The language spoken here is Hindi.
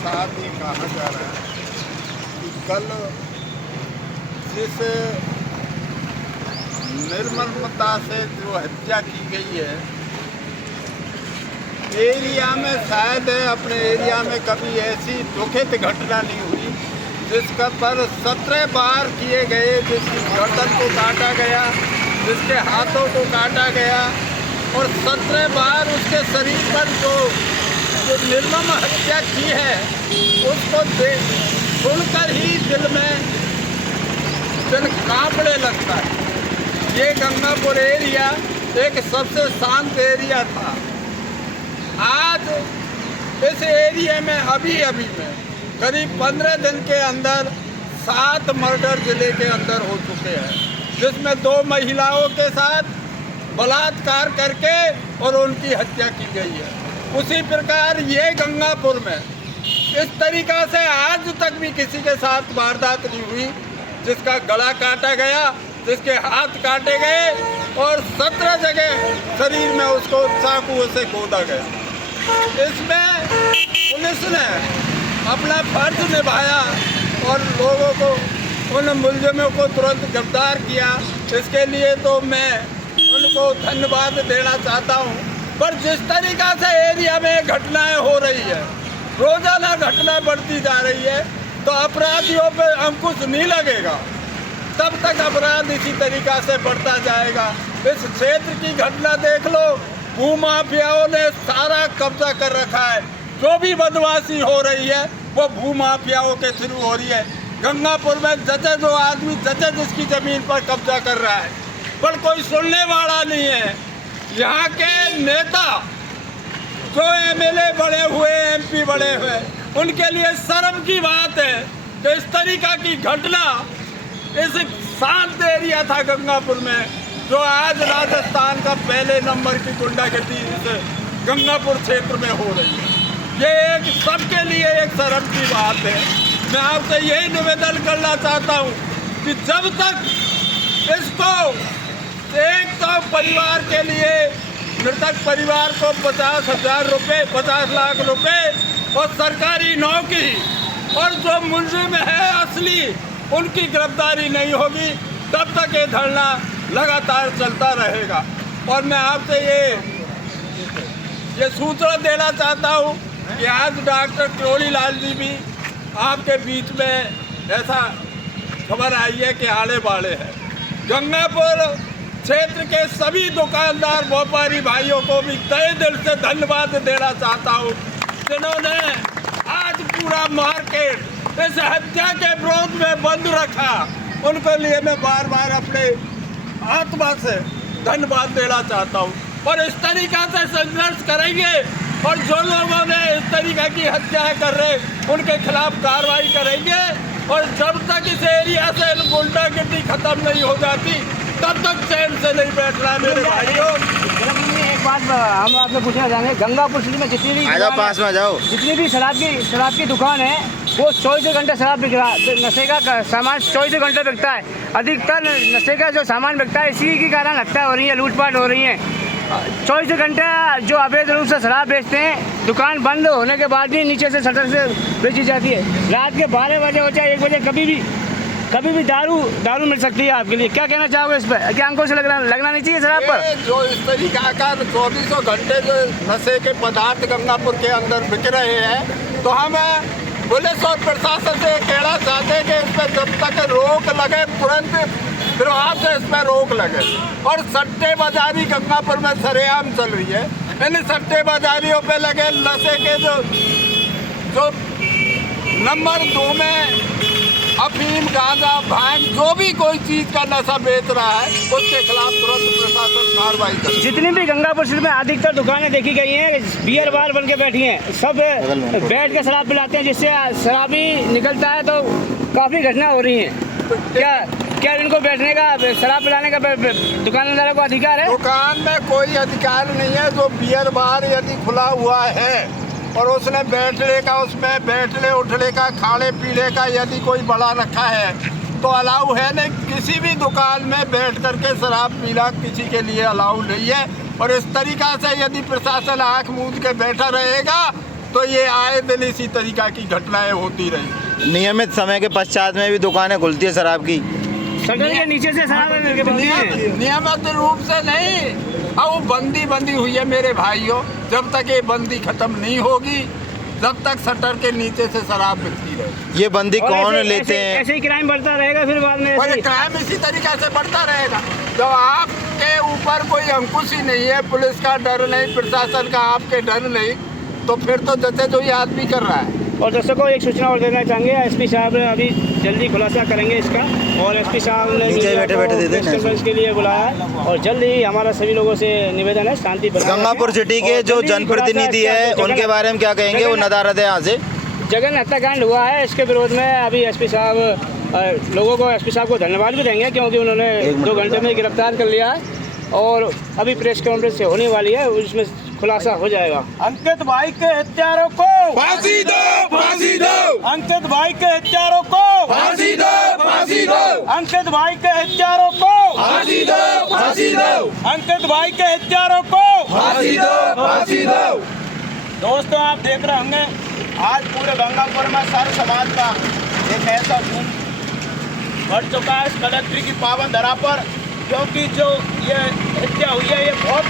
साथ ये कहा जा रहा है कि कल जिस निर्ममता से जो हत्या की गई है एरिया में, शायद अपने एरिया में कभी ऐसी दुखित घटना नहीं हुई जिसका पर 17 बार किए गए, जिसकी गर्दन को काटा गया, जिसके हाथों को काटा गया और 17 बार उसके शरीर पर जो निर्मम हत्या की है उसको सुनकर ही दिल कांपने लगता है। ये गंगापुर एरिया एक सबसे शांत एरिया था। आज इस एरिया में अभी में करीब 15 दिन के अंदर 7 मर्डर जिले के अंदर हो चुके हैं, जिसमें 2 महिलाओं के साथ बलात्कार करके और उनकी हत्या की गई है। उसी प्रकार ये गंगापुर में इस तरीक़ा से आज तक भी किसी के साथ वारदात नहीं हुई जिसका गला काटा गया, जिसके हाथ काटे गए और 17 जगह शरीर में उसको चाकुओं से गोदा गया। इसमें पुलिस ने अपना फर्ज निभाया और लोगों को, उन मुलजिमों को तुरंत गिरफ्तार किया। इसके लिए तो मैं उनको धन्यवाद देना चाहता हूँ। पर जिस तरीक़ा से एरिया में घटनाएं हो रही है, रोज़ाना घटनाएं बढ़ती जा रही है, तो अपराधियों पे अंकुश नहीं लगेगा तब तक अपराध इसी तरीक़ा से बढ़ता जाएगा। इस क्षेत्र की घटना देख लो, भूमाफियाओं ने सारा कब्जा कर रखा है। जो भी बदमाशी हो रही है वो भूमाफियाओं के थ्रू हो रही है। गंगापुर में जो आदमी जिसकी ज़मीन पर कब्जा कर रहा है, पर कोई सुनने वाला नहीं है। यहाँ के नेता जो एमएलए बने हुए, एमपी बने हुए, उनके लिए शर्म की बात है कि इस तरीक़ा की घटना इस शांत एरिया था गंगापुर में, जो आज राजस्थान का पहले नंबर की गुंडागर्दी इस गंगापुर क्षेत्र में हो रही है। ये एक सबके लिए एक शर्म की बात है। मैं आपसे यही निवेदन करना चाहता हूँ कि जब तक इसको एक तो परिवार के लिए, मृतक परिवार को 50,000 रुपये, 50 लाख रुपए और सरकारी नौकरी और जो मुलजिम है असली उनकी गिरफ्तारी नहीं होगी, तब तक ये धरना लगातार चलता रहेगा। और मैं आपसे ये सूचना देना चाहता हूँ कि आज डॉक्टर किरोड़ी लाल जी भी आपके बीच में ऐसा खबर आई है कि आड़े बाड़े है। गंगापुर क्षेत्र के सभी दुकानदार व्यापारी भाइयों को भी तहे दिल से धन्यवाद देना चाहता हूँ, जिन्होंने आज पूरा मार्केट इस हत्या के विरोध में बंद रखा। उनके लिए मैं बार बार अपने आत्मा से धन्यवाद देना चाहता हूँ। और इस तरीक़ा से संघर्ष करेंगे और जो लोगों ने इस तरीक़ा की हत्याएं कर रहे उनके खिलाफ कार्रवाई करेंगे। और जब तक इस एरिया से गुंडागर्दी खत्म नहीं हो जाती तब तक चैन से नहीं बैठना मेरे भाइयों। एक बात हम आपसे पूछना चाहेंगे, गंगापुर सिटी में जितनी भी शराब की दुकान है वो 24 घंटे शराब बिक रहा है। नशे का सामान 24 घंटे बिकता है। अधिकतर नशे का जो सामान बिकता है इसी के कारण हत्या हो रही है, लूटपाट हो रही है। 24 घंटे जो अवैध रूप से शराब बेचते हैं, दुकान बंद होने के बाद भी नीचे से शटर से बेची जाती है। रात के 12 बजे हो चाहे 1 बजे कभी भी दारू मिल सकती है। आपके लिए क्या कहना चाहोगे इस पर? क्या अंकुश लगना नहीं चाहिए शराब पर? जो इस तरीका का 24 घंटे जो नशे के पदार्थ गंगापुर के अंदर बिक रहे हैं, तो हम पुलिस और प्रशासन से कहना चाहते हैं कि इस पर जब तक रोक लगे, तुरंत प्रभाव से इस पर रोक लगे। और सट्टेबाजारी गंगापुर में सरेआम चल रही है। इन सट्टेबाजारियों पे लगे नशे के जो नंबर 2 में अफीम, गांजा, भांग, जो भी कोई चीज़ का नशा बेच रहा है उसके खिलाफ तुरंत प्रशासन कार्रवाई करे। जितनी भी गंगापुर सिटी में अधिकतर दुकानें देखी गई हैं बियर बार बन के बैठी हैं, सब बैठ के शराब पिलाते हैं, जिससे शराबी निकलता है तो काफ़ी घटना हो रही हैं। क्या इनको बैठने का, शराब पिलाने का दुकानदारों को अधिकार है? दुकान में कोई अधिकार नहीं है। जो बियर बार यदि खुला हुआ है और उसने बैठने का, उसमें बैठने उठने का, खाने पीने का यदि कोई बड़ा रखा है तो अलाउ है नहीं। किसी भी दुकान में बैठ करके शराब पीना किसी के लिए अलाउ नहीं है। और इस तरीक़ा से यदि प्रशासन आँख मूंद के बैठा रहेगा तो ये आए दिन इसी तरीका की घटनाएं होती रही। नियमित समय के पश्चात में भी दुकानें खुलती है शराब की। शटर के नीचे से शराब बनती है। नियमित रूप से नहीं, अब वो बंदी हुई है मेरे भाइयों। जब तक ये बंदी खत्म नहीं होगी, जब तक शटर के नीचे से शराब बिकती रहे। ये बंदी और कौन ऐसे- लेते ऐसे- हैं? ऐसे ही क्राइम बढ़ता रहेगा फिर बाद में और ऐसे ये ही। क्राइम इसी तरीका से बढ़ता रहेगा। जब आपके ऊपर कोई अंकुश ही नहीं है, पुलिस का डर नहीं, प्रशासन का आपके डर नहीं, तो फिर तो जैसे जो ये आदमी कर रहा है। और दर्शकों को एक सूचना और देना चाहेंगे, एसपी साहब अभी जल्दी खुलासा करेंगे इसका, और एसपी साहब ने नीचे मीडिया बैठे-बैठे को दे देना। प्रेस कॉन्फ्रेंस के लिए बुलाया है और जल्द ही हमारा सभी लोगों से निवेदन है शांति बनाए गंगापुर रखें। सिटी के और जो जल्दी जनप्रतिनिधि खुलासा है इसका उनके जगन- बारे में क्या कहेंगे? वो जगन- नदारद है यहाँ से। जगन हत्याकांड हुआ है, इसके विरोध में अभी एसपी साहब लोगों को, एसपी साहब को धन्यवाद भी देंगे क्योंकि उन्होंने 2 घंटे में गिरफ्तार कर लिया है और अभी प्रेस कॉन्फ्रेंस से होने वाली है, उसमें खुलासा हो जाएगा। अंकित भाई के हत्यारों को फांसी दो, फांसी दो, अंकित भाई के हत्यारों को फांसी दो, फांसी दो, अंकित भाई के हत्यारों को फांसी दो, फांसी दो, अंकित भाई के हत्यारों को फांसी दो, फांसी दो। दोस्तों आप देख रहे होंगे आज पूरे गंगापुर में सर समाज का एक ऐसा खून बढ़ चुका है इस कलेक्ट्री की पावन धरा पर, क्योंकि जो ये हत्या हुई है ये बहुत